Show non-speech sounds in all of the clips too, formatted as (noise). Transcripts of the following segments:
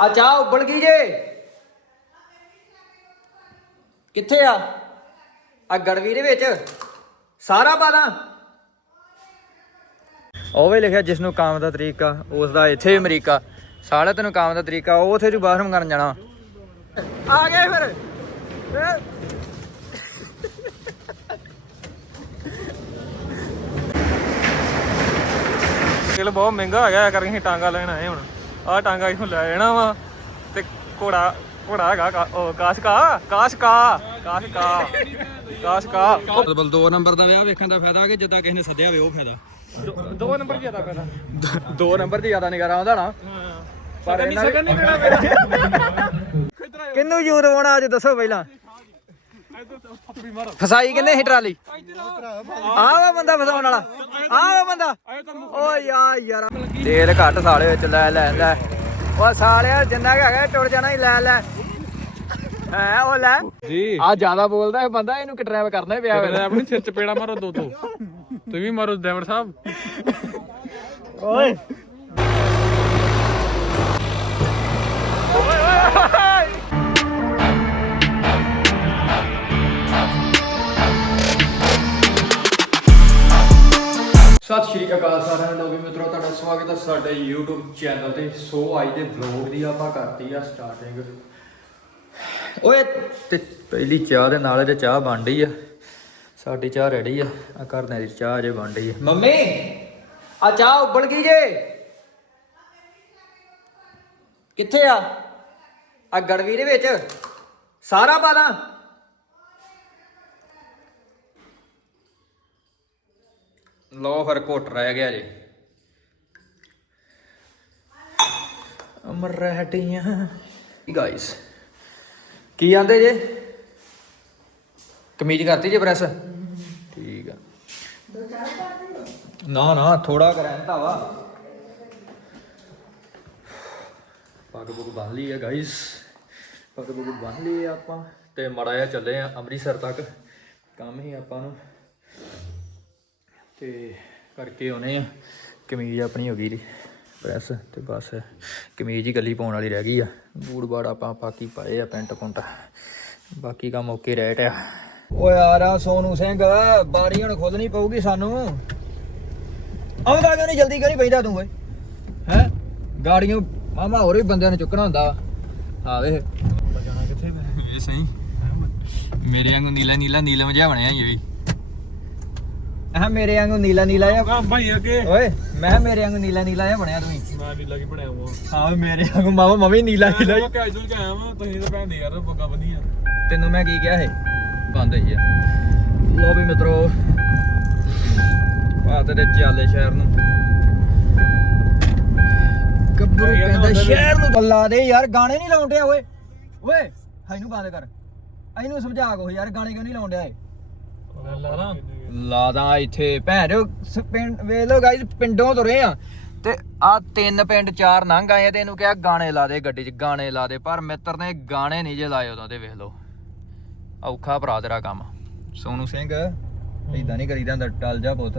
ਆ ਚਾਹ ਉਬਲ ਗਈ ਜੇ। ਕਿੱਥੇ ਆ? ਆ ਗੜਵੀ ਦੇ ਵਿੱਚ। ਸਾਰਾ ਪਾਦਾ ਉਹ ਵੀ ਲਿਖਿਆ ਜਿਸ ਨੂੰ ਕਾਮ ਦਾ ਤਰੀਕਾ ਉਸ ਦਾ ਇੱਥੇ ਅਮਰੀਕਾ। ਸਾਲੇ ਤੈਨੂੰ ਕਾਮ ਦਾ ਤਰੀਕਾ, ਉਹ ਉਥੇ ਤੂੰ ਬਾਥਰੂਮ ਕਰਨ ਜਾਣਾ। ਆ ਗਏ ਫਿਰ। ਹੈਂ? ਕਿਲ ਬਹੁਤ ਮਹਿੰਗਾ ਹੈਗਾ ਗਿਆ ਅਸੀਂ ਟਾਂਗਾ ਲੈਣ ਆਏ ਹੁਣ। ਆਹ ਟਾਂਗਾ ਇਥੋਂ ਲੈ ਜਾਣਾ ਵਾ ਤੇ ਘੋੜਾ ਘੋੜਾ ਹੈਗਾ ਕਾਸ਼ਕਾ ਕਾਸ਼ਕਾ ਕਾਸ਼ਕਾ ਕਾਸ਼ਕਾ। ਬਲ ਦੋ ਨੰਬਰ ਦਾ ਵਿਆਹ ਵੇਖਣ ਦਾ ਫਾਇਦਾ ਕਿ ਜਿੱਦਾਂ ਕਿਸੇ ਨੇ ਸੱਦਿਆ ਹੋਵੇ ਉਹ ਫਾਇਦਾ। ਦੋ ਨੰਬਰ ਜ਼ਿਆਦਾ ਪੈਦਾ ਦੋ ਨੰਬਰ ਦੀ ਜ਼ਿਆਦਾ ਨਿਗਾਰਾ ਆਉਂਦਾ ਨਾ। ਪਰ ਨਹੀਂ ਇਹਨਾਂ ਸਕਣ ਨਹੀਂ ਦੇਣਾ ਮੇਰਾ ਕਿੰਨੂੰ ਯੂਦ ਹੋਣਾ ਅੱਜ ਦੱਸੋ ਪਹਿਲਾਂ। ਫਸਾਈ ਕਿੰਨੇ ਸੀ ਟਰਾਲੀ? ਆਹ ਵਾ ਬੰਦਾ ਫਸਾਉਣ ਵਾਲਾ। ਆਹ ਵਾ ਬੰਦਾ। ਓ ਯਾਰ ਯਾਰ। ਤੇਲ ਘੱਟ ਸਾਲੇ ਵਿੱਚ ਲੈ ਲੈ ਲੈ। ਓ ਸਾਲਿਆ ਜਿੰਨਾ ਕੁ ਹੈਗਾ ਟੁੱਟ ਜਾਣਾ ਹੀ ਲੈ ਲੈ। ਹੈ ਉਹ ਲੈ। ਜੀ। ਆ ਜ਼ਿਆਦਾ ਬੋਲਦਾ ਇਹ ਬੰਦਾ ਇਹਨੂੰ ਕਿਡਨੈਪ ਕਰਨਾ ਹੀ ਪਿਆ ਵੇ ਆਪਣੀ ਸਿਰ ਚ ਪੇੜਾ ਮਾਰੋ ਦੋ ਦੋ ਤੁਸੀਂ ਵੀ ਮਾਰੋ ਡਰਾਈਵਰ ਸਾਹਿਬ। ਓਏ। ਸਤਿ ਸ਼੍ਰੀ ਅਕਾਲ ਸਾਰਿਆਂ ਨੂੰ ਲੋਕੀ ਮਿੱਤਰੋ, ਤੁਹਾਡਾ ਸਵਾਗਤ ਹੈ ਸਾਡੇ YouTube ਚੈਨਲ ਤੇ। ਸੋ ਅੱਜ ਦੇ ਵਲੌਗ ਦੀ ਆਪਾਂ ਕਰਤੀ ਆ ਸਟਾਰਟਿੰਗ ਓਏ, ਤੇ ਪਹਿਲੀ ਚਾਹ ਦੇ ਨਾਲ ਜੇ ਚਾਹ ਬਣ ਰਹੀ ਆ। ਸਾਡੀ ਚਾਹ ਰੈਡੀ ਆ। ਆ ਘਰ ਦੀ ਚਾਹ ਜੇ ਬਣ ਰਹੀ ਆ। ਮੰਮੀ ਆ ਚਾਹ ਉਬਲ ਗਈ ਜੇ। ਕਿੱਥੇ ਆ? ਆ ਗੜਵੀ ਦੇ ਵਿੱਚ। ਸਾਰਾ ਪਾ ਪਾਦਾ ਲੋ ਫਿਰ ਘੁੱਟ ਰਹਿ ਗਿਆ ਜੇ। ਅਮਰ ਰਹਿਟੀਆਂ ਗਾਇਸ ਕੀ ਆਂਦੇ ਜੇ? ਕਮੀਜ਼ ਕਰਤੀ ਜੇ ਪ੍ਰੈਸ? ਠੀਕ ਆ। ਨਾ ਨਾ ਥੋੜਾ ਕਰੈਂਤਾ ਵਾ। ਪੱਗ ਪੁੱਗ ਬੰਨ ਲਈ ਆ ਗਾਇਸ ਪੱਗ ਪੁੱਗ ਬੰਨ ਲਈ ਆ ਆਪਾਂ ਤੇ ਮੜਾ ਜਿਹਾ ਚੱਲੇ ਆ ਅੰਮ੍ਰਿਤਸਰ ਤੱਕ। ਕੰਮ ਹੀ ਆਪਾਂ ਨੂੰ। ਤੇ ਕਰਕੇ ਆਉਨੇ ਆ ਕਮੀਜ਼ ਆਪਣੀ ਹੋ ਗਈ ਪ੍ਰੈਸ ਤੇ ਬਸ ਕਮੀਜ਼ ਹੀ ਗੱਲੀ ਪਾਉਣ ਵਾਲੀ ਰਹਿ ਗਈ ਆ। ਬੂਟ ਬਾੜ ਆਪਾਂ ਪਾਕੀ ਪਾਏ ਆ ਪੈਂਟ ਪੁੰਟ। ਬਾਕੀ ਕੰਮ ਓਕੇ ਰਹਿ ਟਿਆ ਓ ਯਾਰ ਆ ਸੋਨੂ ਸਿੰਘ ਬਾਰੀ ਹੁਣ ਖੋਲਣੀ ਪਊਗੀ ਸਾਨੂੰ। ਆਉਂਦਾ ਕਿਉਂ ਨਹੀਂ ਜਲਦੀ ਕਿਉਂ ਨਹੀਂ ਪੈਂਦਾ ਤੂੰ ਓਏ? ਹੈ? ਗਾੜੀਆਂ ਮਾਮਾ ਹੋਰ ਵੀ ਬੰਦਿਆਂ ਨੇ ਚੁੱਕਣਾ ਹੁੰਦਾ। ਆ ਵੇ ਜਾਣਾ ਕਿੱਥੇ ਮੈਂ ਇਹ ਸਹੀ। ਮੇਰੇ ਵਾਂਗੂ ਨੀਲਾ ਨੀਲਾ ਨੀਲਮ ਜਿਹਾ ਬਣਿਆ ਇਹ ਵੀ। ਆਹ ਮੇਰੇ ਵਾਂਗੂ ਨੀਲਾ ਨੀਲਾ ਜਿਹਾ ਆ ਭਾਈ ਅੱਗੇ। ਓਏ ਮੈਂ ਕਿਹਾ ਮੇਰੇ ਵਾਂਗੂ ਨੀਲਾ ਨੀਲਾ ਜਿਹਾ ਬਣਿਆ ਤੂੰ ਮੈਂ ਵੀ ਲੱਗੀ ਬਣਿਆ ਵਾ? ਹਾਂ ਮੇਰੇ ਵਾਂਗੂ ਮਵੇਂ ਨੀਲਾ ਨੀਲਾ ਮੈਂ ਕੈਜੂਅਲ ਕਿ ਆਇਆ ਵਾਂ ਤੁਸੀਂ ਤਾਂ ਭੈਣ ਦੇ ਯਾਰ ਪੱਗਾ ਬੰਨੀਆਂ। ਤੈਨੂੰ ਮੈਂ ਕੀ ਕਿਹਾ ਹੈ ਬੰਦ ਹੀ ਆ। ਲੋ ਵੀ ਮਿੱਤਰੋ ਆ ਤੇਰੇ ਚਾਲੇ ਸ਼ਹਿਰ ਨੂੰ। ਗੱਭਰੂ ਕਹਿੰਦਾ ਸ਼ਹਿਰ ਨੂੰ ਬੱਲਾ ਦੇ ਯਾਰ ਗਾਣੇ ਨਹੀਂ ਡਿਆ ਓਏ। ਓਏ ਇਹਨੂੰ ਬੰਦ ਕਰ। ਇਹਨੂੰ ਸਮਝਾ ਕੋ ਯਾਰ ਗਾਣੇ ਕਿਉਂ ਨਹੀਂ ਡਿਆ ਏ? ਲਾਣਾ ਲਾਦਾ ਇੱਥੇ। ਭੈਣ ਪਿੰਡ ਵੇਖ ਲੋ ਗਾਇਸ ਪਿੰਡੋਂ ਤੁਰੇ ਆ। ਤੇ ਆ ਤਿੰਨ ਪਿੰਡ ਚਾਰ ਲੰਘ ਆਏ ਤੇ ਇਹਨੂੰ ਕਿਹਾ ਗਾਣੇ ਲਾ ਦੇ ਗੱਡੀ 'ਚ ਗਾਣੇ ਲਾ ਦੇ। ਪਰ ਮਿੱਤਰ ਨੇ ਗਾਣੇ ਨਹੀਂ ਜੇ ਲਾਏ ਤੇ ਵੇਖ ਲੋ ਔਖਾ ਭਰਾ ਤੇਰਾ ਕੰਮ। ਸੋਨੂ ਸਿੰਘ ਇਦਾਂ ਨਹੀਂ ਕਰੀਦਾ ਹੁੰਦਾ ਟਲ ਜਾ ਪੁੱਤ।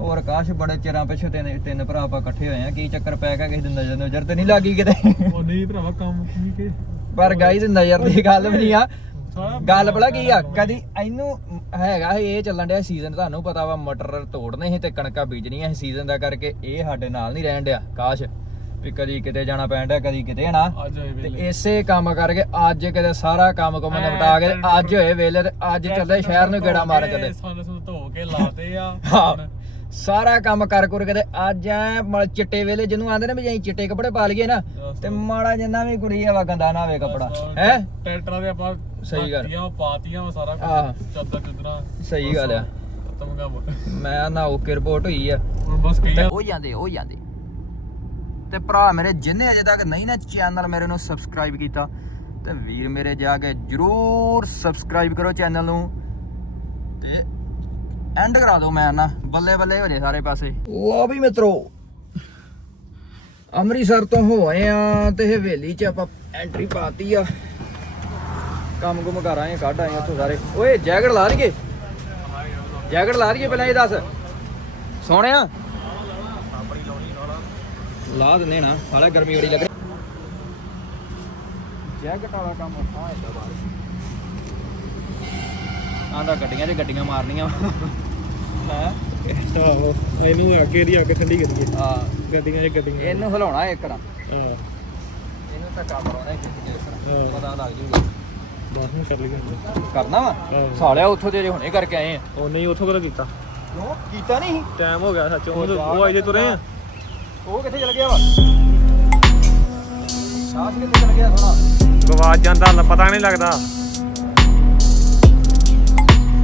ਹੋਰ ਆਕਾਸ਼ ਬੜੇ ਚਿਰਾਂ ਪਿੱਛੇ ਤਿੰਨ ਤਿੰਨ ਭਰਾ ਆਪਾਂ ਇਕੱਠੇ ਹੋਏ ਆ। ਕੀ ਚੱਕਰ ਪੈ ਗਿਆ ਕਿਸੇ ਦੀ ਨਜ਼ਰ ਨਜ਼ਰ ਤੇ ਨਹੀਂ ਲੱਗੀ ਕਿਤੇ? ਉਹ ਨਹੀਂ ਭਰਾਵਾ ਕੰਮ ਕੀ ਕੇ? ਪਰ ਗਾਇਸ ਨਜ਼ਰ ਦੀ ਗੱਲ ਵੀ ਨਹੀਂ ਆ। ਗੱਲ ਭਲਾ ਕੀ ਆ ਕਦੀ ਇਹਨੂੰ ਹੈਗਾ ਸੀ ਇਹ ਚੱਲਣ ਡਿਆ ਸੀਜ਼ਨ ਤੁਹਾਨੂੰ ਪਤਾ ਵਾ ਮਟਰ ਤੋੜਨੇ ਸੀ ਤੇ ਕਣਕਾਂ ਬੀਜਣੀਆਂ ਸੀ ਸੀਜ਼ਨ ਦਾ ਕਰਕੇ ਇਹ ਸਾਡੇ ਨਾਲ ਨਹੀਂ ਰਹਿਣ ਡਿਆ ਕਾਸ਼ ਵੀ ਕਦੀ ਕਿਤੇ ਜਾਣਾ ਪੈਣ ਡਿਆ ਕਦੀ ਕਿਤੇ ਨਾ। ਅੱਜ ਹੋਏ ਤੇ ਵੇਲੇ ਇਸੇ ਕੰਮ ਕਰਕੇ ਅੱਜ ਕਿਤੇ ਸਾਰਾ ਕੰਮ ਕੁਮ ਨਿਪਟਾ ਕੇ ਤੇ ਅੱਜ ਹੋਏ ਵੇਲੇ ਤੇ ਅੱਜ ਚੱਲੇ ਸ਼ਹਿਰ ਨੂੰ ਗੇੜਾ ਮਾਰ ਚੱਲੇ ਸਾਨੂੰ ਸਾਨੂੰ ਧੋ ਕੇ ਲਾਤੇ ਆ। ਹਾਂ। ਸਾਰਾ ਕੰਮ ਕਰ ਕਰ ਕੇ ਤੇ ਅੱਜ ਐ ਮਲ ਚਿੱਟੇ ਵੇਲੇ ਜਿਹਨੂੰ ਆਂਦੇ ਨੇ ਵੀ ਅਸੀਂ ਚਿੱਟੇ ਕੱਪੜੇ ਪਾ ਲਈਏ ਨਾ ਤੇ ਮਾੜਾ ਜਿੰਨਾ ਵੀ ਕੁੜੀ ਆ ਵਾ ਗੰਦਾ ਨਾ ਹੋਵੇ ਕੱਪੜਾ ਹੈ? ਟਰੈਕਟਰਾਂ ਦੇ ਆਪਾਂ ਸਹੀ ਗੱਲ। ਪਾਤੀਆਂ, ਪਾਤੀਆਂ ਸਾਰਾ। ਕੁਝ ਚੱਦਰ ਚੁੱਦਰਾਂ। ਸਹੀ ਗੱਲ ਆ। ਖਤਮ ਕੰਮ ਮੈਂ ਨਾ ਓਕੇ ਰਿਪੋਰਟ ਹੋਈ ਆ। ਹੁਣ ਬਸ ਕਹੀਆ ਉਹ ਜਾਂਦੇ ਉਹ ਜਾਂਦੇ। ਤੇ ਭਰਾ ਮੇਰੇ ਜਿੰਨੇ ਅਜੇ ਤੱਕ ਨਹੀਂ ਨਾ ਚੈਨਲ ਮੇਰੇ ਨੂੰ ਸਬਸਕ੍ਰਾਈਬ ਕੀਤਾ ਤੇ ਵੀਰ ਮੇਰੇ ਜਾ ਕੇ ਜਰੂਰ ਸਬਸਕ੍ਰਾਈਬ ਕਰੋ ਚੈਨਲ ਨੂੰ। ਤੇ ਐਂਡ ਕਰਾ ਦਿਓ ਮੈਂ ਨਾ, ਬੱਲੇ ਬੱਲੇ ਹੋ ਜੇ ਸਾਰੇ ਪਾਸੇ। ਲਓ ਵੀ ਮਿੱਤਰੋ, ਅੰਮ੍ਰਿਤਸਰ ਤੋਂ ਹੋ ਆਏ ਆ ਤੇ ਹਵੇਲੀ 'ਚ ਆਪਾਂ ਐਂਟਰੀ ਪਾਤੀ ਆ। ਕੰਮ ਕੁਮ ਕਰ ਆਏ, ਕੱਢ ਆਏ ਉੱਥੋਂ ਸਾਰੇ। ਓਏ, ਜੈਕਟ ਲਾ ਲਈਏ ਜੈਕਟ ਲਾ ਲਈਏ ਪਹਿਲਾਂ ਇਹ ਦੱਸ। ਸੋਹਣਿਆ ਲਾ ਦਿੰਦੇ ਨਾ ਸਾਲਾ ਗਰਮੀ ਬੜੀ ਲੱਗ ਰਹੀ। ਜੈਕਟ ਵਾਲਾ ਕੰਮ ਔਖਾ ਹੁੰਦਾ ਬਾਹਰ। ਆਂਦਾ ਗੱਡੀਆਂ 'ਚ ਗੱਡੀਆਂ ਮਾਰਨੀਆਂ। ਹੈ? ਆਹੋ ਇਹਨੂੰ ਅੱਗੇ ਦੀ ਅੱਗ ਠੰਡੀ ਕਰੀਏ। ਆ ਗੱਡੀਆਂ 'ਚ ਗੱਡੀਆਂ। ਇਹਨੂੰ ਹਿਲਾਉਣਾ ਇੱਕ ਰਾਂ ਹਾਂ। ਇਹਨੂੰ ਧੱਕਾ ਮਰਾਉਣਾ ਇੱਕ ਇੱਕ ਹਾਂ। ਪਤਾ ਲੱਗ ਜੂਗਾ। ਕਰ ਲਈਏ। ਕਰਨਾ ਵਾ। ਸਾਲਿਆ ਉੱਥੋਂ ਦੇ ਹੁਣੇ ਕਰਕੇ ਆਏ ਆ। ਉਹ ਨਹੀਂ ਉੱਥੋਂ ਕਦੋਂ ਕੀਤਾ? ਕਿਉਂ? ਕੀਤਾ ਨਹੀਂ ਟਾਈਮ ਹੋ ਗਿਆ ਸੱਚ। ਉਹ ਉਹ ਉਹ ਆਈ ਜੇ ਤੁਰੇ ਆ। ਉਹ ਕਿੱਥੇ ਚਲ ਗਿਆ ਵਾ? ਸਾਸ ਕਿੱਥੇ ਚਲ ਗਿਆ ਸੋਣਾ ਗਵਾਚ ਜਾਂਦਾ ਪਤਾ ਨਹੀਂ ਲੱਗਦਾ।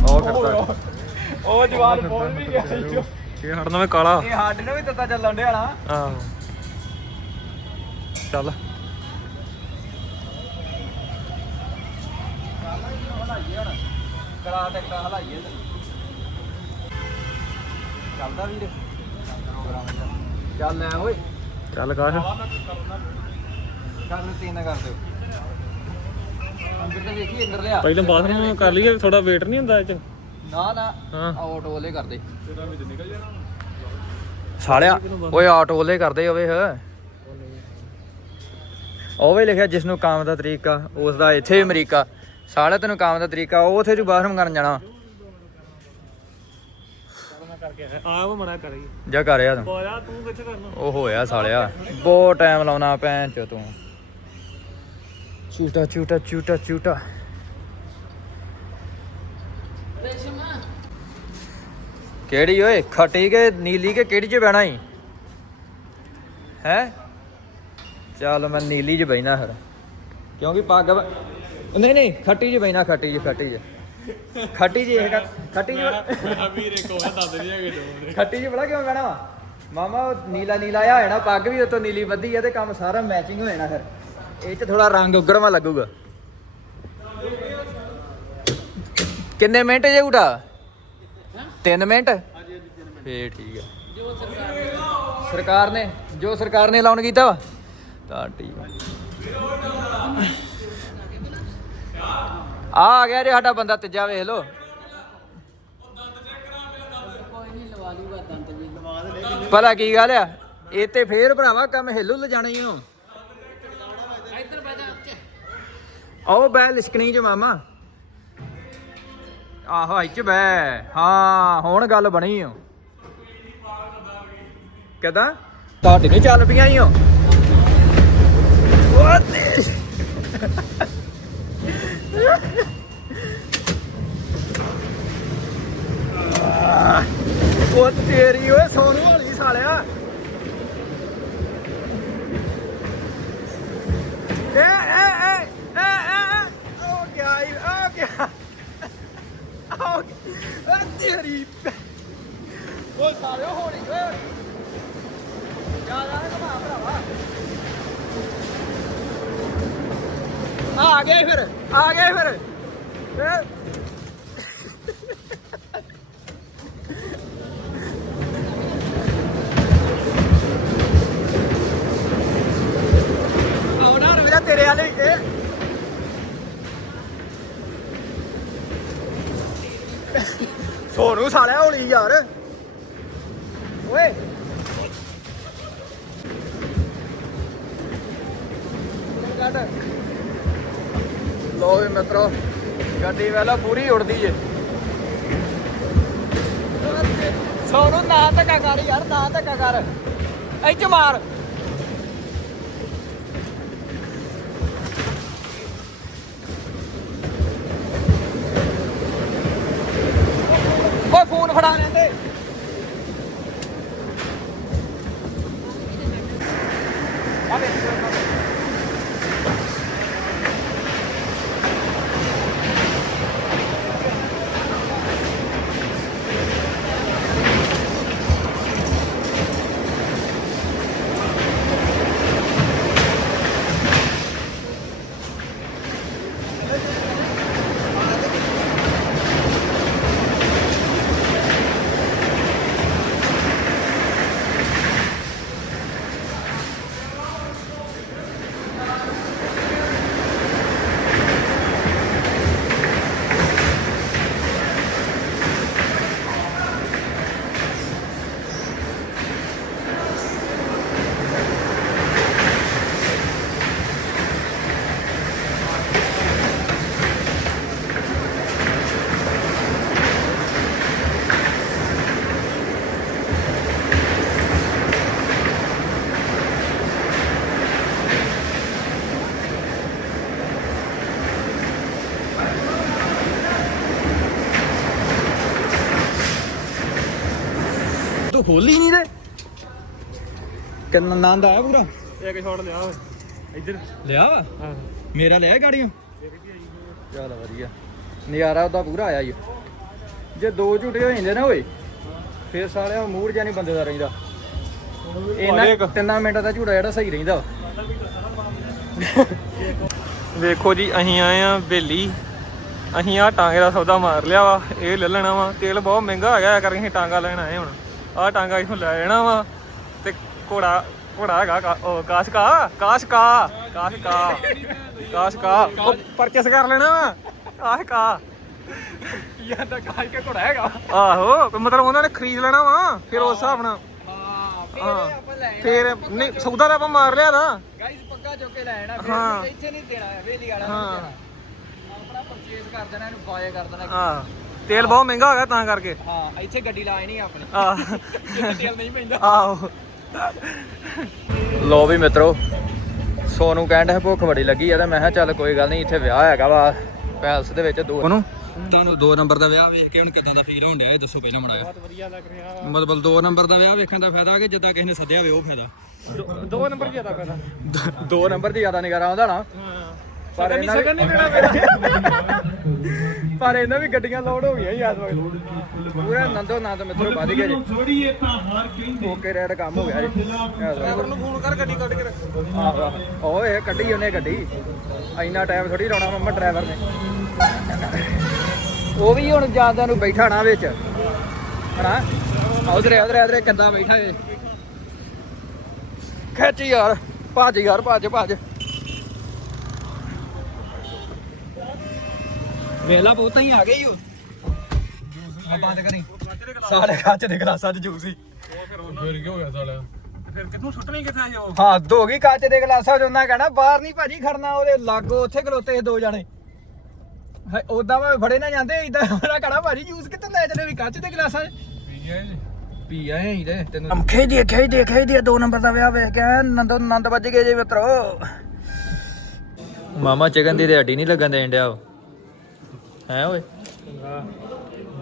ਉਹ ਫਿਰਦਾ ਉਹ ਜਵਾਨ ਬੋਲ ਵੀ ਗਿਆ ਇਹ ਹੜਨਾ ਮੈਂ ਕਾਲਾ। ਇਹ ਨੂੰ ਵੀ ਤੱਤਾ ਚੱਲਣ ਡਿਆ ਨਾ। ਆਹੋ। ਚੱਲ। ਕਰਾ ਕਰਾ ਹਲਾਈਏ। ਚੱਲਦਾ ਵੀਰ। ਚੱਲ ਲੈ ਓਏ। ਚੱਲ ਕਾਸ਼। ਚੱਲ ਤੀਨ ਕਰ ਦਿਓ। ਅੰਦਰ ਤੇ ਵੇਖੀ ਅੰਦਰ ਲਿਆ। ਪਹਿਲਾਂ ਬਾਥਰੂਮ ਕਰ ਲਈਏ ਥੋੜਾ ਵੇਟ ਨਹੀਂ ਹੁੰਦਾ ਇਹ ਚ। ਨਾ ਨਾ ਹਾਂ। ਆਟੋ ਵਾਲੇ ਕਰਦੇ। ਸਾਲਿਆ ਓਏ ਆਟੋ ਵਾਲੇ ਕਰਦੇ ਓਏ ਹ। ਓਵੇ ਲਿਖਿਆ ਜਿਸ ਨੂੰ ਕੰਮ ਦਾ ਤਰੀਕਾ ਉਸ ਦਾ ਇੱਥੇ ਅਮਰੀਕਾ। ਸਾਲਿਆ ਤੈਨੂੰ ਕੰਮ ਦਾ ਤਰੀਕਾ ਉਹ ਉਥੇ ਜੂ ਬਾਥਰੂਮ ਕਰਨ ਜਾਣਾ। ਕਰਕੇ ਆ ਉਹ ਮਨਾ ਕਰੀ ਜਾ ਕਰ ਆ ਤੂੰ। ਬੋਲਾ ਤੂੰ ਕਿੱਥੇ ਕਰਨਾ? ਉਹ ਹੋਇਆ ਸਾਲਿਆ। ਬਹੁਤ ਟਾਈਮ ਲਾਉਣਾ ਭੈਣ ਚੋ ਤੂੰ। ਚੂਟਾ ਚੂਟਾ ਚੂਟਾ ਚੂਟਾ। ਕਿਹੜੀ ਓਏ? ਖੱਟੀ ਕੇ, ਨੀਲੀ ਕੇ ਕਿਹੜੀ ਚ ਬਹਿਣਾ ਈ? ਹੈ? ਚੱਲ ਮੈਂ ਨੀਲੀ ਚ ਬਹਿਣਾ ਫਿਰ। ਕਿਉਂਕਿ ਪੱਗ ਨਹੀਂ ਨਹੀਂ, ਖੱਟੀ ਚ ਬਹਿਣਾ, ਖੱਟੀ ਚ ਖੱਟੀ ਚ। ਖੱਟੀ ਚ ਇਹ ਖੱਟੀ ਚ ਵੀਰੇ ਕੋਲ ਦੱਸ ਦੇ ਦੋ ਖੱਟੀ ਚ ਬੜਾ ਕਿਉਂ ਬਹਿਣਾ ਵਾ? ਮਾਮਾ, ਉਹ ਨੀਲਾ ਨੀਲਾ ਆ ਹੋਣਾ ਪੱਗ ਵੀ ਉਤੋਂ ਨੀਲੀ ਬੱਧੀ ਆ ਤੇ ਕੰਮ ਸਾਰਾ ਮੈਚਿੰਗ ਹੋ ਜਾਣਾ ਫਿਰ। ਇਹ ਚ ਥੋੜਾ ਰੰਗ ਉਗੜਵਾ ਲੱਗੂਗਾ। ਕਿੰਨੇ ਮਿੰਟ ਜੇ ਉਟਾ 3 ਮਿੰਟ? ਫੇਰ ਠੀਕ ਆ। ਸਰਕਾਰ ਨੇ, ਜੋ ਸਰਕਾਰ ਨੇ ਐਲਾਨ ਕੀਤਾ ਵਾ, ਤਾਂ ਠੀਕ ਆ। ਆ ਗਿਆ ਜੇ ਸਾਡਾ ਬੰਦਾ ਤੀਜਾ, ਵੇਖ ਲੋ ਭਲਾ ਕੀ ਗੱਲ ਆ, ਇਹ ਤੇ ਫੇਰ ਭਰਾਵਾ ਕੰਮ ਹਿੱਲੂ ਲਜਾਣਾ ਹੀ ਹੋ ਆਓ ਬੈ ਲਿਸ਼ਕਣੀ ਚ ਮਾਮਾ। ਆਹੋ ਇੱਚ ਬੈ ਹਾਂ, ਹੁਣ ਗੱਲ ਬਣੀ ਓ। ਕਦਾ? ਤੁਹਾਡੀ ਨਹੀਂ ਚੱਲ ਪਈਆਂ ਹੀ ਓ। ਉਹ ਤੇਰੀ ਉਹ ਤੇਰੀ ਓਏ ਸੋਨੂ ਵਾਲੀ ਸਾਲਿਆ। ਏ ਏ ਏ ਏ ਏ ਓ ਗਿਆ ਈ, ਗਿਆ। ਓ ਓ ਤੇਰੀ ਓ ਸਾਲਿਆ ਹੋਣੀ ਓਏ। ਯਾਰ ਆ ਕਮਾ ਭਰਾਵਾ। ਆ ਗਏ ਫਿਰ ਆ ਗਏ ਫਿਰ। ਹੋਲੀ ਯਾਰ। ਓਏ। ਕੱਢ ਲੋ ਵੀ ਮਿੱਤਰੋ, ਗੱਡੀ ਵਾਲਾ ਪੂਰੀ ਉੜਦੀ ਏ। ਸੋਨੂੰ ਨਾ ਧੱਕਾ ਕਰ ਯਾਰ, ਨਾ ਧੱਕਾ ਕਰ। ਇੱਥੇ ਮਾਰ। ਫੋਨ ਫੜਾ ਲੈਂਦੇ ਆ ਵੇਖ। ਖੋਲੀ ਨਹੀਂ ਤੇ ਕਿੰਨਾ ਆਨੰਦ ਆਇਆ ਪੂਰਾ। ਇੱਕ ਛੋੜ ਲਿਆ ਓਏ। ਇੱਧਰ। ਲਿਆ ਵਾ? ਹਾਂ। ਮੇਰਾ ਲਿਆ ਗਾੜੀਆਂ। ਚੱਲ ਵਧੀਆ। ਨਜ਼ਾਰਾ ਉਹਦਾ ਪੂਰਾ ਆਇਆ ਈ ਜੇ ਦੋ ਝੂਟੇ ਹੋ ਜਾਂਦੇ ਨਾ ਓਏ ਫੇਰ ਸਾਲਿਆ ਮੂਡ ਜਾਂ ਨਹੀਂ ਬੰਦੇ ਦਾ ਰਹਿੰਦਾ। ਇਹਨਾਂ ਤਿੰਨਾਂ ਮਿੰਟਾਂ ਦਾ ਝੂਟਾ ਜਿਹੜਾ ਸਹੀ ਰਹਿੰਦਾ। ਵਾ। ਵੇਖੋ ਜੀ ਅਸੀਂ ਆਏ ਆ ਬੇਲੀ। ਅਸੀਂ ਆ ਟਾਂਗੇ ਦਾ ਸੌਦਾ ਮਾਰ ਲਿਆ ਵਾ। ਇਹ ਲੈ ਲੈਣਾ ਵਾ। ਤੇਲ ਬਹੁਤ ਮਹਿੰਗਾ ਆ ਗਿਆ ਕਰਕੇ ਅਸੀਂ ਟਾਂਗਾ ਲੈਣ ਆਏ ਹੁਣ। ਆ ਟਾਂਗਾ ਇਥੋਂ ਲੈ ਜਾਣਾ ਵਾ ਤੇ ਘੋੜਾ ਘੋੜਾ ਹੈਗਾ ਕਾ- ਉਹ ਕਾਸ਼ਕਾ ਕਾਸ਼ਕਾ ਕਾਸ਼ਕਾ ਕਾਸ਼ਕਾ ਉਹ ਪਰਚੇਸ ਕਰ ਲੈਣਾ ਵਾ ਕਾਸ਼ਕਾ ਯਾਰ ਦਾ ਕਾਜ ਕੇ ਘੋੜਾ ਹੈਗਾ ਆਹੋ ਮਤਲਬ ਉਹਨਾਂ ਨੇ ਖਰੀਦ ਲੈਣਾ ਵਾ ਫਿਰ ਉਸ ਹਿਸਾਬ ਨਾਲ। ਫਿਰ ਨਹੀਂ ਸੌਦਾ ਤਾਂ ਆਪਾਂ ਮਾਰ ਲਿਆ ਨਾ। ਗਾਈਸ ਪੱਕਾ ਚੁੱਕ ਕੇ ਲੈ ਆਣਾ ਹਾਂ। ਇੱਥੇ ਨਹੀਂ ਦੇਣਾ ਵੇਲੀ ਵਾਲਾ ਹਾਂ। ਆਪਣਾ ਪਰਚੇਸ ਕਰ ਦੇਣਾ ਇਹਨੂੰ ਬਾਏ ਕਰ ਦੇਣਾ। ਹਾਂ। ਤੇਲ ਬਹੁਤ ਮਹਿੰਗਾ ਹੋ ਗਿਆ ਤਾਂ ਕਰਕੇ। ਹਾਂ ਇੱਥੇ ਗੱਡੀ ਲਾਏ ਨਹੀਂ ਆਪਣੀ। ਆਹ ਤੇਲ ਨਹੀਂ ਪੈਂਦਾ। ਆਹੋ। ਲੋ ਵੀ ਮਿੱਤਰੋ ਸੋਨੂੰ ਕਹਿਣ ਡਿਆ ਭੁੱਖ ਬੜੀ ਲੱਗੀ ਆ ਤੇ ਮੈਂ ਕਿਹਾ ਚੱਲ ਕੋਈ ਗੱਲ ਨਹੀਂ ਇੱਥੇ ਵਿਆਹ ਹੈਗਾ ਵਾ ਪੈਲਸ ਦੇ ਵਿੱਚ ਦੋ ਉਹਨੂੰ ਤੁਹਾਨੂੰ ਦੋ ਨੰਬਰ ਦਾ ਵਿਆਹ ਵੇਖ ਕੇ ਹੁਣ ਕਿਦਾਂ ਦਾ ਫੀਲ ਹੋਣ ਡਿਆ ਇਹ ਦੱਸੋ ਪਹਿਲਾਂ ਮੜਾਇਆ ਬਹੁਤ ਵਧੀਆ ਲੱਗ ਰਿਹਾ। ਮਤਲਬ ਦੋ ਨੰਬਰ ਦਾ ਵਿਆਹ ਵੇਖਣ ਦਾ ਫਾਇਦਾ ਕਿ ਜਿੱਦਾਂ ਕਿਸੇ ਨੇ ਸੱਦਿਆ ਹੋਵੇ ਉਹ ਫਾਇਦਾ? ਦੋ ਨੰਬਰ ਜ਼ਿਆਦਾ ਪੈਦਾ ਦੋ ਨੰਬਰ ਦੀ ਜ਼ਿਆਦਾ ਨਿਗਾਰਾ ਆਉਂਦਾ ਨਾ। ਹਾਂ। ਪਰ ਨਹੀਂ ਸਗਨ ਨਹੀਂ ਦੇਣਾ ਪੈਦਾ ਪਰ ਇਹਨਾਂ ਵੀ ਗੱਡੀਆਂ ਲੋਡ ਹੋ ਗਈਆਂ ਯਾਦ ਵਕਤ ਪੂਰਾ ਨੰਦੋ ਨੰਦ ਮਿੱਤਰੋ ਵੱਧ ਗਿਆ ਜੀ। ਛੋੜੀਏ ਤਾਂ ਹਾਰ ਕਹਿੰਦੇ ਓਕੇ ਰੈਡ ਕੰਮ ਹੋ ਗਿਆ ਜੀ। ਡਰਾਈਵਰ ਨੂੰ ਫੋਨ ਕਰ ਗੱਡੀ ਕੱਢ ਕੇ ਰੱਖ। ਆਹ ਆਹ। ਓਏ ਕੱਢੀ ਉਹਨੇ ਗੱਡੀ। ਇੰਨਾ ਟਾਈਮ ਥੋੜੀ ਲਾਉਣਾ ਮੰਮਾ ਡਰਾਈਵਰ ਨੇ। ਉਹ ਵੀ ਹੁਣ ਜਾਂਦਾ ਨੂੰ ਬੈਠਾ ਨਾ ਵਿੱਚ। ਹਨਾ? ਉਧਰੇ ਉਧਰੇ ਉਧਰੇ ਕਿੱਦਾਂ ਬੈਠਾ ਏ ਖਿੱਚ ਯਾਰ ਭੱਜ ਯਾਰ ਭੱਜ ਭੱਜ। ਵੇਲਾ ਬਹੁਤਾ ਹੀ ਆ ਗਈ ਉਹ। ਆ ਬੰਦ ਕਰੀ। ਸਾਰੇ ਕੱਚ ਦੇ ਗਲਾਸਾਂ 'ਚ ਜੂਸ ਸੀ ਫਿਰ ਕੀ ਹੋ ਗਿਆ ਸਾਲਿਆ? ਫਿਰ ਕਿੱਥੋਂ ਸੁੱਟਣੀ ਕਿੱਥੇ ਉਹ? ਹੱਦ ਹੋ ਗਈ ਕੱਚ ਦੇ ਗਲਾਸਾਂ 'ਚ ਉਹਨਾਂ ਕਹਿਣਾ ਬਾਹਰ ਨਹੀਂ ਭਾਜੀ ਖੜਨਾ ਉਹਦੇ ਲਾਗੋ ਉੱਥੇ ਖਲੋਤੇ ਦੋ ਜਾਣੇ। ਹਾਏ ਉਦਾਂ ਮੈਂ ਫੜੇ ਨਾ ਜਾਂਦੇ ਇਦਾਂ ਉਹਨਾਂ ਕਹਿਣਾ ਭਾਜੀ ਜੂਸ ਕਿੱਥੋਂ ਲੈ ਚਲੇ ਵੀ ਕੱਚ ਦੇ ਗਲਾਸਾਂ 'ਚ? ਪੀ ਆਏ ਇਹਦੇ ਤੈਨੂੰ ਹਮ ਖੇ ਦੇ ਖੇ ਦੇ ਖੇ ਦੇ ਦੋ ਨੰਬਰ ਦਾ ਵਿਆਹ ਵੇਖ ਕੇ ਨੰਦ ਨੰਦ ਵੱਜ ਗਏ ਜੀ ਮਿੱਤਰੋ। ਮਾਮਾ ਚਿਕਨ ਦੀ ਤੇ ਹੱਡੀ ਨਹੀਂ ਲੱਗਣ ਦੇਣ ਡਿਆ ਹੈ ਓਏ?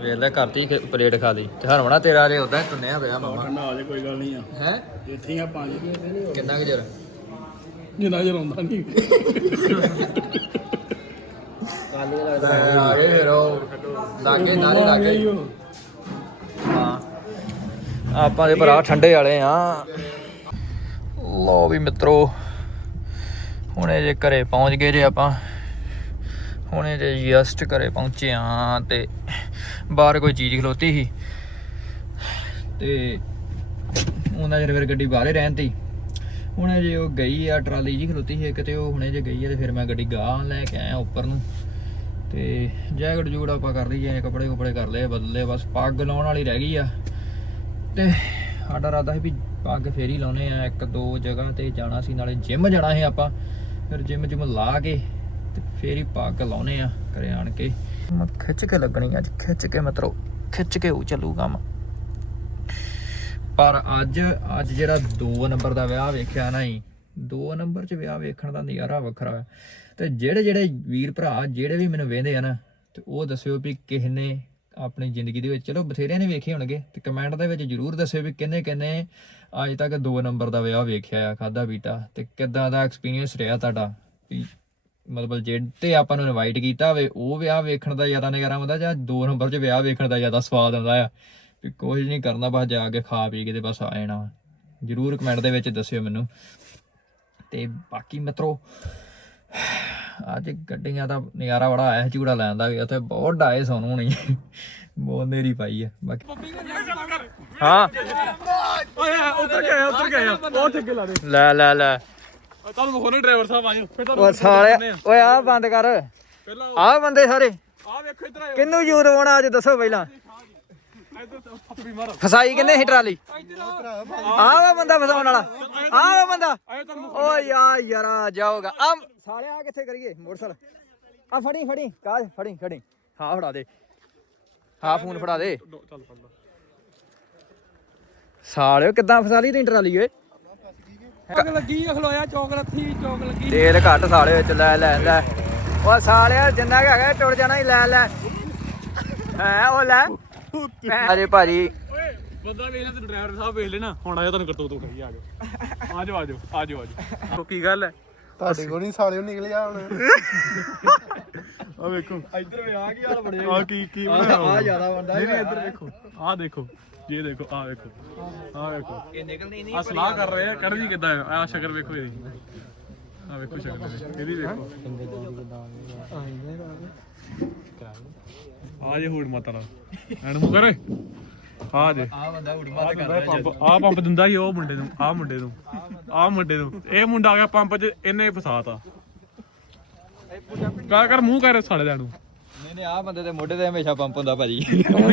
ਵੇਖ ਲੈ ਕਰਤੀ ਕਿ ਪਲੇਟ ਖਾ ਲਈ। ਤੇ ਹਰਮਣਾ ਤੇਰਾ ਰੇ ਉਦਾਂ ਟੁੰਨਿਆ ਪਿਆ ਮਾਮਾ। ਠੰਡਾ ਆ ਜੇ ਕੋਈ ਗੱਲ ਨਹੀਂ ਆ। ਹੈ? ਇੱਥੇ ਹੀ ਆ ਪੰਜ ਕਿੰਨਾ ਕੁ ਜਰ ਜਿੰਨਾ ਜਰ ਆਉਂਦਾ ਨਹੀਂ। ਆ ਗਏ ਫਿਰ ਉਹ। ਲਾਗੇ ਨਾਲੇ ਲਾਗੇ। ਹਾਂ ਆਪਾਂ ਦੇ ਭਰਾ ਠੰਡੇ ਵਾਲੇ ਆ। ਲੋ ਵੀ ਮਿੱਤਰੋ ਹੁਣੇ ਜੇ ਘਰੇ ਪਹੁੰਚ ਗਏ ਜੇ ਆਪਾਂ। ਹੁਣੇ ਜੇ ਜਸਟ ਘਰੇ ਪਹੁੰਚੇ ਆ ਤੇ ਬਾਹਰ ਕੋਈ ਚੀਜ਼ ਖਲੋਤੀ ਸੀ। ਤੇ ਉਹਨਾਂ ਜਿਹੜੇ ਫਿਰ ਗੱਡੀ ਬਾਹਰੇ ਰਹਿਣ ਤੀ। ਹੁਣੇ ਜੇ ਉਹ ਗਈ ਆ, ਟਰਾਲੀ ਜੀ ਖਲੋਤੀ ਸੀ ਇੱਕ ਤੇ ਉਹ ਹੁਣੇ ਜੇ ਗਈ ਆ ਤੇ ਫਿਰ ਮੈਂ ਗੱਡੀ ਗਾਹ ਲੈ ਕੇ ਆਇਆ ਉੱਪਰ ਨੂੰ। ਤੇ ਜੈਕਟ ਜੂੜ ਆਪਾਂ ਕਰ ਲਈ ਜੇ ਕੱਪੜੇ ਕੁਪੜੇ ਕਰ ਲਏ, ਬਦਲੇ ਬਸ ਪੱਗ ਲਾਉਣ ਵਾਲੀ ਰਹਿ ਗਈ ਆ। ਤੇ ਸਾਡਾ ਇਰਾਦਾ ਸੀ ਵੀ ਪੱਗ ਫੇਰ ਹੀ ਲਾਉਨੇ ਆ, ਇੱਕ ਦੋ ਜਗ੍ਹਾ ਤੇ ਜਾਣਾ ਸੀ, ਨਾਲੇ ਜਿਮ ਜਾਣਾ ਸੀ ਆਪਾਂ। ਫਿਰ ਜਿਮ ਜਿਮ ਲਾ ਕੇ ਫੇਰ ਹੀ ਪੱਗ ਲਾਉਨੇ ਆ ਘਰੇ ਆਣ ਕੇ। ਮੈਂ ਖਿੱਚ ਕੇ ਲੱਗਣੀ ਅੱਜ, ਖਿੱਚ ਕੇ ਮਤਲਬ ਖਿੱਚ ਕੇ ਉਹ ਚੱਲੂ ਕੰਮ। ਪਰ ਅੱਜ ਅੱਜ ਜਿਹੜਾ 2 ਨੰਬਰ ਦਾ ਵਿਆਹ ਵੇਖਿਆ ਨਾ ਹੀ 2 ਨੰਬਰ 'ਚ ਵਿਆਹ ਵੇਖਣ ਦਾ ਨਜ਼ਾਰਾ ਵੱਖਰਾ ਹੈ ਤੇ ਜਿਹੜੇ ਜਿਹੜੇ ਵੀਰ ਭਰਾ ਜਿਹੜੇ ਵੀ ਮੈਨੂੰ ਵੇਂਦੇ ਆ ਨਾ, ਤੇ ਉਹ ਦੱਸਿਓ ਵੀ ਕਿਸ ਨੇ ਆਪਣੀ ਜ਼ਿੰਦਗੀ ਦੇ ਵਿੱਚ, ਚਲੋ ਬਥੇਰਿਆਂ ਨੇ ਵੇਖੇ ਹੋਣਗੇ, ਤੇ ਕਮੈਂਟ ਦੇ ਵਿੱਚ ਜਰੂਰ ਦੱਸਿਓ ਵੀ ਕਿੰਨੇ ਕਿੰਨੇ ਅੱਜ ਤੱਕ 2 ਨੰਬਰ ਦਾ ਵਿਆਹ ਵੇਖਿਆ ਆ ਖਾਦਾ ਪੀਤਾ, ਤੇ ਕਿੱਦਾਂ ਦਾ ਐਕਸਪੀਰੀਅੰਸ ਰਿਹਾ ਤੁਹਾਡਾ? ਮਤਲਬ ਜਿਹੜੇ ਆਪਾਂ ਨੂੰ ਇਨਵਾਈਟ ਕੀਤਾ ਹੋਵੇ ਉਹ ਵਿਆਹ ਵੇਖਣ ਦਾ ਜ਼ਿਆਦਾ ਨਜ਼ਾਰਾ ਆਉਂਦਾ ਜਾਂ 2 ਨੰਬਰ 'ਚ ਵਿਆਹ ਵੇਖਣ ਦਾ ਜ਼ਿਆਦਾ ਸਵਾਦ ਆਉਂਦਾ ਆ? ਵੀ ਕੁਝ ਨਹੀਂ ਕਰਨਾ ਬਸ ਜਾ ਕੇ ਖਾ ਪੀ ਕੇ ਤੇ ਬਸ ਆ ਜਾਣਾ। ਜਰੂਰ ਕਮੈਂਟ ਦੇ ਵਿੱਚ ਦੱਸਿਓ ਮੈਨੂੰ। ਤੇ ਬਾਕੀ ਮਿੱਤਰੋ ਅੱਜ ਗੱਡੀਆਂ ਦਾ ਨਜ਼ਾਰਾ ਬੜਾ ਆਇਆ ਝੂੜਾ ਲੈਣ ਦਾ ਵੀ ਉੱਥੇ ਬਹੁਤ ਡਾਏ ਸੋਨੂੰ ਹੋਣੀ ਬਹੁਤ ਨੇਰੀ ਪਾਈ ਆ। ਬਾਕੀ ਹਾਂ। ਓਏ ਉੱਤਰ ਕੇ ਆਇਆ ਉੱਤਰ ਕੇ ਆਇਆ ਉਹ ਠੱਗੇ ਲਾ ਦੇ। ਲੈ ਲੈ ਲੈ। ਤੁਹਾਨੂੰ ਵਿਖਾਉਣਾ ਡਰਾਈਵਰ ਸਾਹਿਬ ਆਇਓ ਫਿਰ ਓ ਸਾਲੇ ਓਏ ਆ ਬੰਦ ਕਰ। ਪਹਿਲਾਂ ਆ ਬੰਦੇ ਸਾਰੇ। ਆ ਵੇਖੋ ਇਧਰ ਆਇਓ। ਕਿੰਨੂੰ ਯੂਰ ਹੋਣਾ ਅੱਜ ਦੱਸੋ ਪਹਿਲਾਂ। ਇਧਰ ਥੱਪੜੀ ਮਾਰੋ। ਫਸਾਈ ਕਿੰਨੇ ਸੀ ਟਰਾਲੀ? ਇਧਰ ਆਹ ਵਾ ਬੰਦਾ ਫਸਾਉਣ ਵਾਲਾ। ਆਹ ਵਾ ਬੰਦਾ। ਤੁਹਾਨੂੰ ਓ ਯਾਰ ਯਾਰਾ ਜਾਊਗਾ। ਆ ਸਾਲੇ ਆ ਕਿੱਥੇ ਕਰੀਏ? ਮੋਟਰਸਾਈਕਲ। ਆ ਫੜੀ ਫੜੀ। ਕਾਜ ਫੜੀ ਫੜੀ। ਹਾਂ ਫੜਾ ਦੇ। ਹਾਂ ਫੋਨ ਫੜਾ ਦੇ। ਚੱਲ ਫੜ ਲਾ। ਸਾਲਿਓ ਕਿੱਦਾਂ ਫਸਾ ਲਈ ਤੈਂ ਟਰਾਲੀ ਓਏ? ਚੌਕ ਲੱਗੀ ਖਲੋਇਆ ਚੌਕ ਲੱਥੀ ਚੌਕ ਲੱਗੀ। ਤੇਲ ਘੱਟ ਸਾਲੇ ਵਿੱਚ ਲੈ ਲੈ ਲੈ ਓ ਸਾਲਿਆ ਜਿੰਨਾ ਕੁ ਹੈਗਾ ਟੁੱਟ ਜਾਣਾ ਹੀ ਲੈ ਲੈ। ਹੈ ਉਹ ਲੈ। ਅਰੇ ਭਾਜੀ। ਬੰਦਾ ਵੇਖ ਲੈ ਤੈਨੂੰ ਡਰਾਈਵਰ ਸਾਹਿਬ ਵੇਖ ਲੈਣਾ ਹੁਣ ਆਇਆ ਤੁਹਾਨੂੰ ਕਰਤੂਤ ਵਿਖਾਈ ਆ ਜਾਓ। ਆ ਜਾਓ ਆ ਜਾਓ ਆ ਜਾਓ ਆ ਜਾਓ। ਕੀ ਗੱਲ ਹੈ? ਤੁਹਾਡੇ ਕੋਲ ਨਹੀਂ ਸਾਲਿਓ ਨਿਕਲਿਆ ਹੁਣ। (laughs) ਆ ਵੇਖੋ। ਇੱਧਰ ਆ ਕੀ ਹਾਲ ਬਣੇ ਆ ਕੀ ਕੀ ਆ ਜ਼ਿਆਦਾ ਬੰਦਾ ਨਹੀਂ ਨਹੀਂ ਇੱਧਰ ਦੇਖੋ ਆ ਦੇਖੋ ਇਹ ਦੇਖੋ ਆ ਵੇਖੋ। ਆ ਵੇਖੋ। ਇਹ ਨਿਕਲਣੀ ਨਹੀਂ ਆ ਸਲਾਹ ਕਰ ਰਹੇ ਆ ਕਰ ਜੀ ਕਿੱਦਾਂ ਆ? ਸ਼ਕਲ ਵੇਖੋ ਇਹਦੀ। ਆ ਵੇਖੋ ਸ਼ਕਲ ਇਹਦੀ। ਵੇਖੋ। ਆ ਜੇ ਹੂੜ ਮਾਤਾ ਦਾ। ਐਨ ਮੁਕਰ ਆ ਜੇ। ਆ ਬੰਦਾ ਆ ਦਿੰਦਾ ਇਹ ਪੰਪ ਆ ਪੰਪ ਦਿੰਦਾ ਸੀ ਉਹ ਮੁੰਡੇ ਨੂੰ ਆ ਮੁੰਡੇ ਨੂੰ। ਆ ਮੁੰਡੇ ਨੂੰ। ਇਹ ਮੁੰਡਾ ਆ ਗਿਆ ਪੰਪ 'ਚ ਇਹਨੇ ਫਸਾਤਾ। ਕਰ ਕਰ ਮੂੰਹ ਕਰ ਸਾਲੇ ਦਾ ਨੂੰ ਨਹੀਂ ਨਹੀਂ ਆ ਬੰਦੇ ਦੇ ਮੋਢੇ ਤੇ ਹਮੇਸ਼ਾ ਪੰਪ ਹੁੰਦਾ ਭਾਜੀ।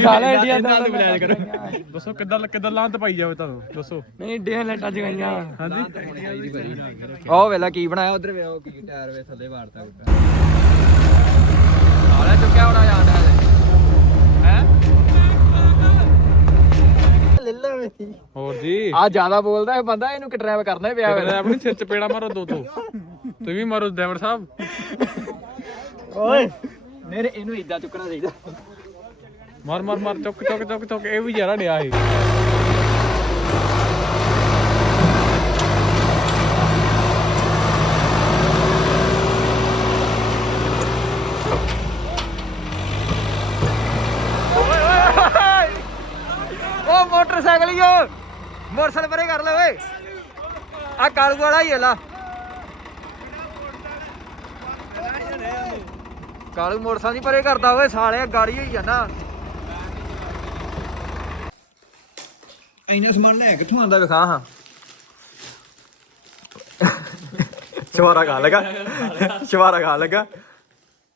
ਸਾਲਾ ਇੰਡੀਆ ਦਾ ਬੁਲਾਇਆ ਕਰੋ। ਦੱਸੋ ਕਿੱਦਾਂ ਕਿੱਦਾਂ ਲਾਂਤ ਪਾਈ ਜਾਵੇ ਤੁਹਾਨੂੰ? ਦੱਸੋ। ਨਹੀਂ ਡੇ ਲੈਟਾਂ ਜਗਾਈਆਂ। ਹਾਂਜੀ। ਉਹ ਵੇਲਾ ਕੀ ਬਣਾਇਆ? ਉਧਰ ਵੇ ਉਹ ਕੀ ਟਾਇਰ ਵੇ ਥੱਲੇ ਵਾੜਤਾ ਆਲਾ ਚੁੱਕਿਆ ਹੋਣਾ ਜਾਂਦਾ ਹੈ? ਹੋਰ ਜੀ। ਆ ਜ਼ਿਆਦਾ ਬੋਲਦਾ ਇਹ ਬੰਦਾ ਇਹਨੂੰ ਕਿਡਨੈਪ ਕਰਨਾ ਪਿਆ ਮੈਂ ਆਪਣੀ ਸਿਰ ਚ ਪੇੜਾ ਮਾਰੋ ਦੋ ਦੋ ਤੁਸੀਂ ਵੀ ਮਾਰੋ ਡਰਾਈਵਰ ਸਾਹਿਬ। ਓਏ। ਨਹੀਂ ਇਹਨੂੰ ਇਦਾਂ ਚੁੱਕਣਾ ਚਾਹੀਦਾ। ਮਾਰ ਮਾਰ ਮਾਰ ਚੁੱਕ ਚੁੱਕ ਚੁੱਕ ਚੁੱਕ। ਇਹ ਵੀ ਯਾਰਾ ਡਿਆ ਸੀ ਉਹ ਮੋਟਰਸਾਈਕਲ ਹੀ ਉਹ ਮੋਟਰਸਾਈਕਲ ਪਰੇ ਕਰ ਲੈ ਓਏ ਆ ਕਾਲੂ ਵਾਲਾ ਹੀ ਹਲਾ ਕਾਲੂ ਮੋਟਰਸਾਈਕਲ ਨਹੀਂ ਪਰੇ ਕਰਦਾ ਓਏ ਸਾਲਿਆ ਗਾੜੀ ਹੋਈ ਜਾਂਦਾ ਐਨੇ ਸਮਾਨ ਲੈ ਕਿੱਥੋਂ ਆਂਦਾ ਵਿਖਾ ਹਾਂ ਸ਼ਵਾਰਾ ਖਾ ਲਗਾ ਸ਼ਵਾਰਾ ਖਾ ਲਗਾ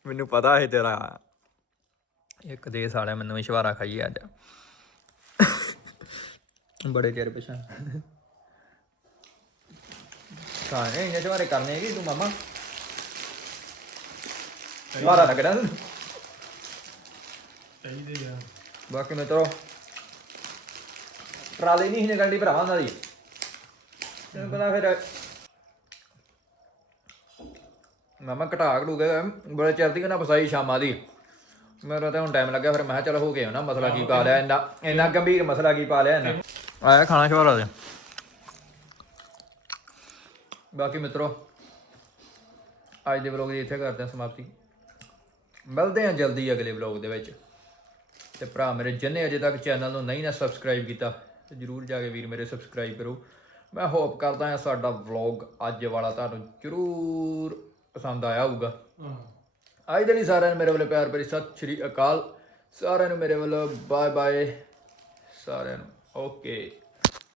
ਮੈਨੂੰ ਪਤਾ ਹੈ ਤੇਰਾ ਇੱਕ ਦੇ ਸਾਲਿਆ ਮੈਨੂੰ ਵੀ ਸ਼ਵਾਰਾ ਖਾਈ ਅੱਜ ਬੜੇ ਚਿਰ ਪਿਛਾ ਕਾਹਨੇ ਇਹਨੇ ਸ਼ਵਾਰੇ ਕਰਨੇ ਕੀ ਤੂੰ ਮਾਮਾ। ਸ਼ਵਾਰਾ ਲੱਗਦਾ ਤੈਨੂੰ ਚਾਹੀਦੇ ਆ ਬਾਕੀ ਮੈਂ ਤੋ ਟਰਾਲੀ ਨਹੀਂ ਨਿਕਲਦੀ ਭਰਾਵਾਂ ਉਹਨਾਂ ਦੀ। ਤੈਨੂੰ ਪਤਾ ਫਿਰ ਮਾਮਾ ਘਟਾ ਘੜੂ ਗਿਆ ਬੜੇ ਚਿਰ ਦੀ ਨਾ ਫਸਾਈ ਸ਼ਾਮਾਂ ਦੀ। ਮੇਰਾ ਤਾਂ ਹੁਣ ਟਾਈਮ ਲੱਗਿਆ ਫਿਰ ਮੈਂ ਕਿਹਾ ਚਲ ਹੋ ਗਿਆ ਨਾ ਮਸਲਾ ਕੀ ਪਾ ਲਿਆ ਇੰਨਾ ਇੰਨਾ ਗੰਭੀਰ ਮਸਲਾ ਕੀ ਪਾ ਲਿਆ ਇਹਨਾਂ। ਆਇਆ ਖਾਣਾ ਸ਼ਵਾਰਾ ਦੇ ਬਾਕੀ ਮਿੱਤਰੋ ਅੱਜ ਦੇ ਵਲੌਗ ਦੀ ਇੱਥੇ ਕਰਦੇ ਹਾਂ ਸਮਾਪਤੀ। ਮਿਲਦੇ ਹਾਂ ਜਲਦੀ ਅਗਲੇ ਵਲੌਗ ਦੇ ਵਿੱਚ। ਤੇ ਭਰਾ ਮੇਰੇ ਜਿੰਨੇ ਅਜੇ ਤੱਕ ਚੈਨਲ ਨੂੰ ਨਹੀਂ ਨਾ ਸਬਸਕ੍ਰਾਈਬ ਕੀਤਾ ਤੇ ਜਰੂਰ ਜਾ ਕੇ ਵੀਰ ਮੇਰੇ ਸਬਸਕ੍ਰਾਈਬ ਕਰੋ। ਮੈਂ ਹੋਪ ਕਰਦਾ ਹਾਂ ਸਾਡਾ ਵਲੌਗ ਅੱਜ ਵਾਲਾ ਤੁਹਾਨੂੰ ਜਰੂਰ ਪਸੰਦ ਆਇਆ ਹੋਊਗਾ। ਅੱਜ ਦੇ ਲਈ ਸਾਰਿਆਂ ਨੂੰ ਮੇਰੇ ਵੱਲੋਂ ਪਿਆਰ ਭਰੀ ਸਤਿ ਸ਼੍ਰੀ ਅਕਾਲ। ਸਾਰਿਆਂ ਨੂੰ ਮੇਰੇ ਵੱਲੋਂ ਬਾਏ ਬਾਏ ਸਾਰਿਆਂ ਨੂੰ ਓਕੇ